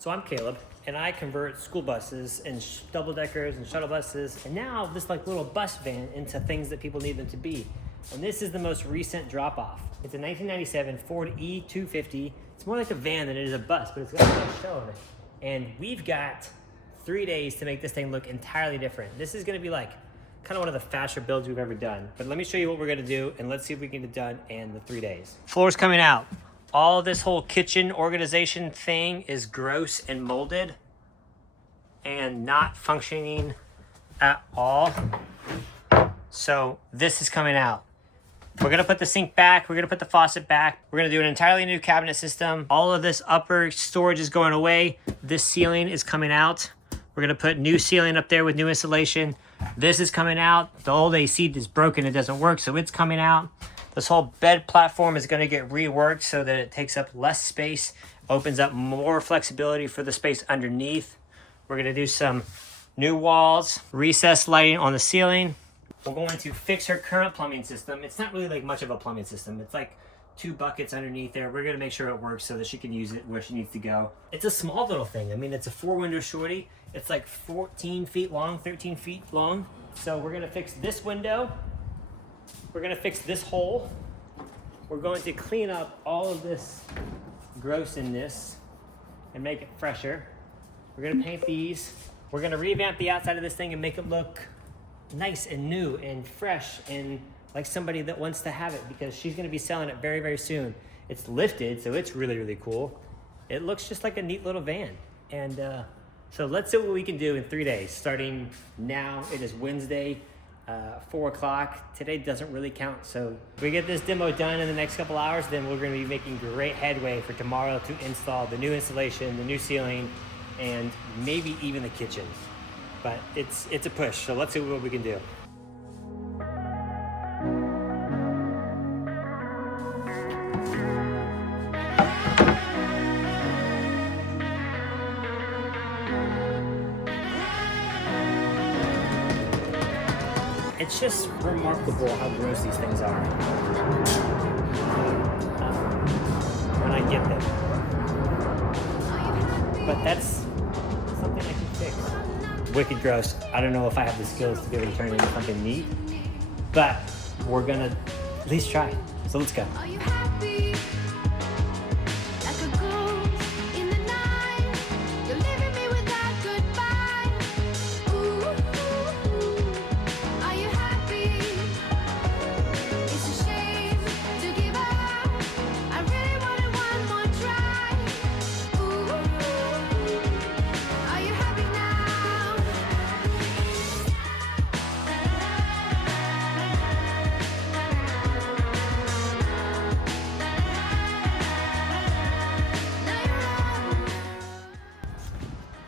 So I'm Caleb, and I convert school buses and double deckers and shuttle buses, and now this like little bus van into things that people need them to be. And this is the most recent drop off. It's a 1997 Ford E250. It's more like a van than it is a bus, but it's got a nice shell on it. And we've got 3 days to make this thing look entirely different. This is gonna be like kind of one of the faster builds we've ever done. But let me show you what we're gonna do, and let's see if we can get it done in the 3 days. Floor's coming out. All this whole kitchen organization thing is gross and molded and not functioning at all. So this is coming out. We're gonna put the sink back, we're gonna put the faucet back, we're gonna do an entirely new cabinet system. All of this upper storage is going away. This ceiling is coming out. We're gonna put new ceiling up there with new insulation. This is coming out. The old AC is broken, it doesn't work, so it's coming out. This whole bed platform is gonna get reworked so that it takes up less space, opens up more flexibility for the space underneath. We're gonna do some new walls, recessed lighting on the ceiling. We're going to fix her current plumbing system. It's not really like much of a plumbing system. It's like 2 buckets underneath there. We're gonna make sure it works so that she can use it where she needs to go. It's a small little thing. I mean, it's a 4-window shorty. It's like 14 feet long, 13 feet long. So we're gonna fix this window. We're gonna fix this hole. We're going to clean up all of this grossness and make it fresher. We're gonna paint these. We're gonna revamp the outside of this thing and make it look nice and new and fresh and like somebody that wants to have it, because she's gonna be selling it very, very soon. It's lifted, so it's really, really cool. It looks just like a neat little van. And so let's see what we can do in 3 days. Starting now, it is Wednesday, 4 o'clock. Today doesn't really count. So if we get this demo done in the next couple hours, then we're gonna be making great headway for tomorrow to install the new insulation, the new ceiling, and maybe even the kitchen. But it's a push, so let's see what we can do. It's just remarkable how gross these things are when I get them. But that's something I can fix. Wicked gross. I don't know if I have the skills to be able to turn it into something neat, but we're gonna at least try. So let's go.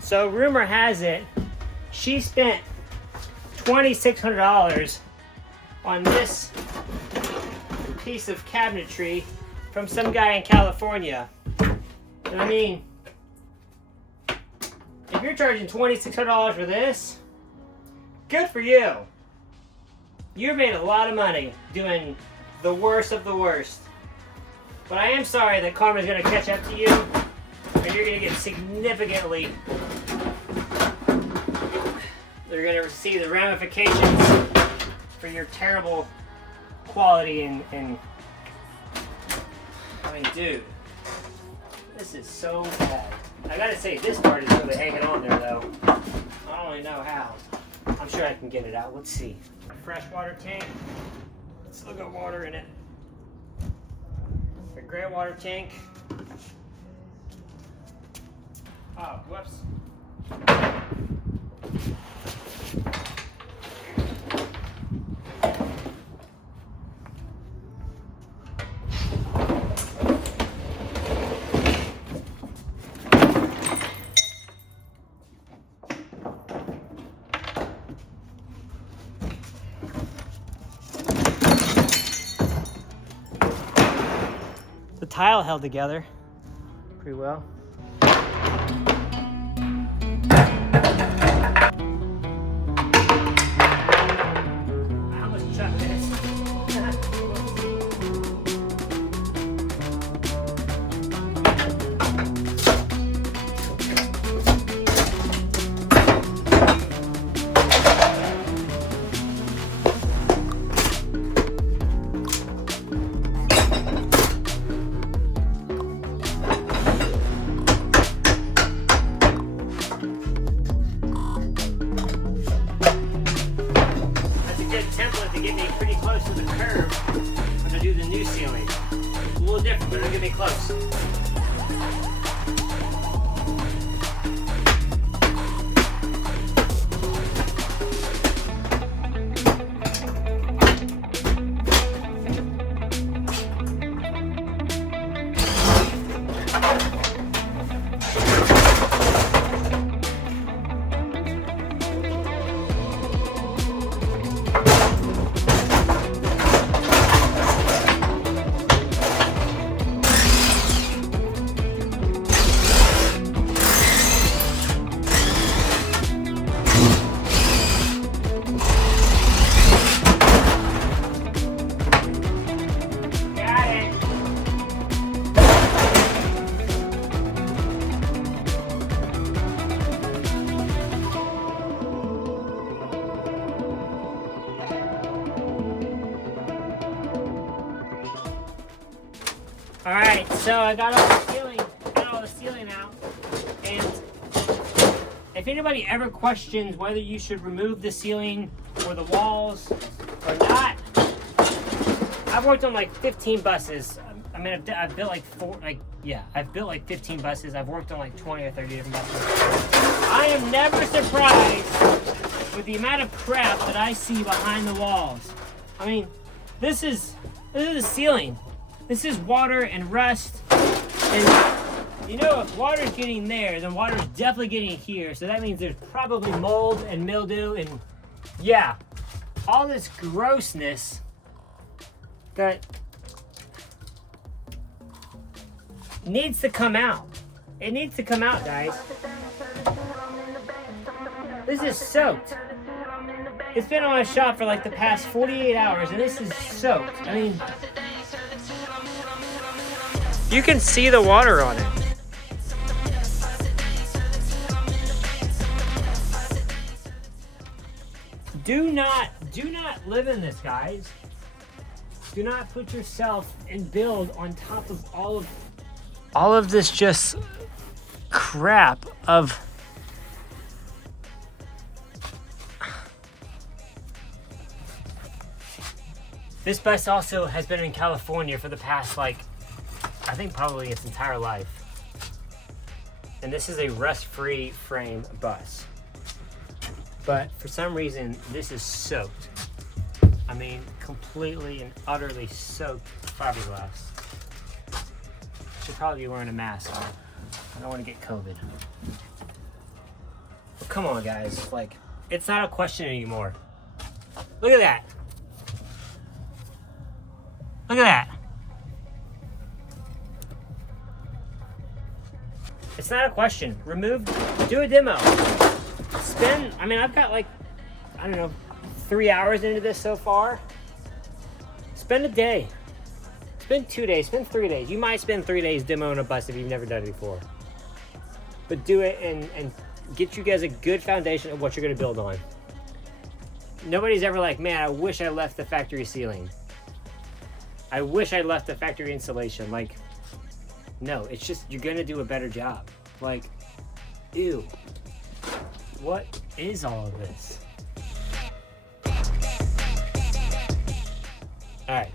So rumor has it, she spent $2,600 on this piece of cabinetry from some guy in California. And I mean, if you're charging $2,600 for this, good for you. You made a lot of money doing the worst of the worst. But I am sorry that karma's gonna catch up to you, and you're gonna get significantly, you're gonna see the ramifications for your terrible quality and I mean, dude, this is so bad. I gotta say, this part is really hanging on there though. I don't really know how. I'm sure I can get it out. Let's see. Freshwater tank. Still got water in it. A gray water tank. Oh, whoops. The tile held together pretty well. close. All right, so I got all the ceiling out, and if anybody ever questions whether you should remove the ceiling or the walls or not, I've worked on like 15 buses. I mean, I've built like I've built like 15 buses. I've worked on like 20 or 30 different buses. I am never surprised with the amount of crap that I see behind the walls. I mean, this is the ceiling. This is water and rust, and you know, if water's getting there, then water's definitely getting here, so that means there's probably mold and mildew and, yeah, all this grossness that needs to come out. It needs to come out, guys. This is soaked. It's been on my shop for like the past 48 hours, and this is soaked. I mean, you can see the water on it. Do not live in this, guys. Do not put yourself and build on top of all of this just crap of this bus also has been in California for the past, like, I think probably its entire life. And this is a rust-free frame bus. But for some reason, this is soaked. I mean, completely and utterly soaked fiberglass. Should probably be wearing a mask. I don't want to get COVID. But come on, guys. Like, it's not a question anymore. Look at that. Look at that. It's not a question. Do a demo. I mean, I've got like, I don't know, 3 hours into this so far. Spend a day. Spend 2 days, spend 3 days. You might spend 3 days demoing a bus if you've never done it before. But do it and get you guys a good foundation of what you're gonna build on. Nobody's ever like, man, I wish I left the factory ceiling. I wish I left the factory insulation. Like, no, it's just, you're gonna do a better job. Like, ew. What is all of this? All right,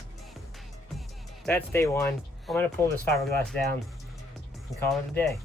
that's day one. I'm gonna pull this fiberglass down and call it a day.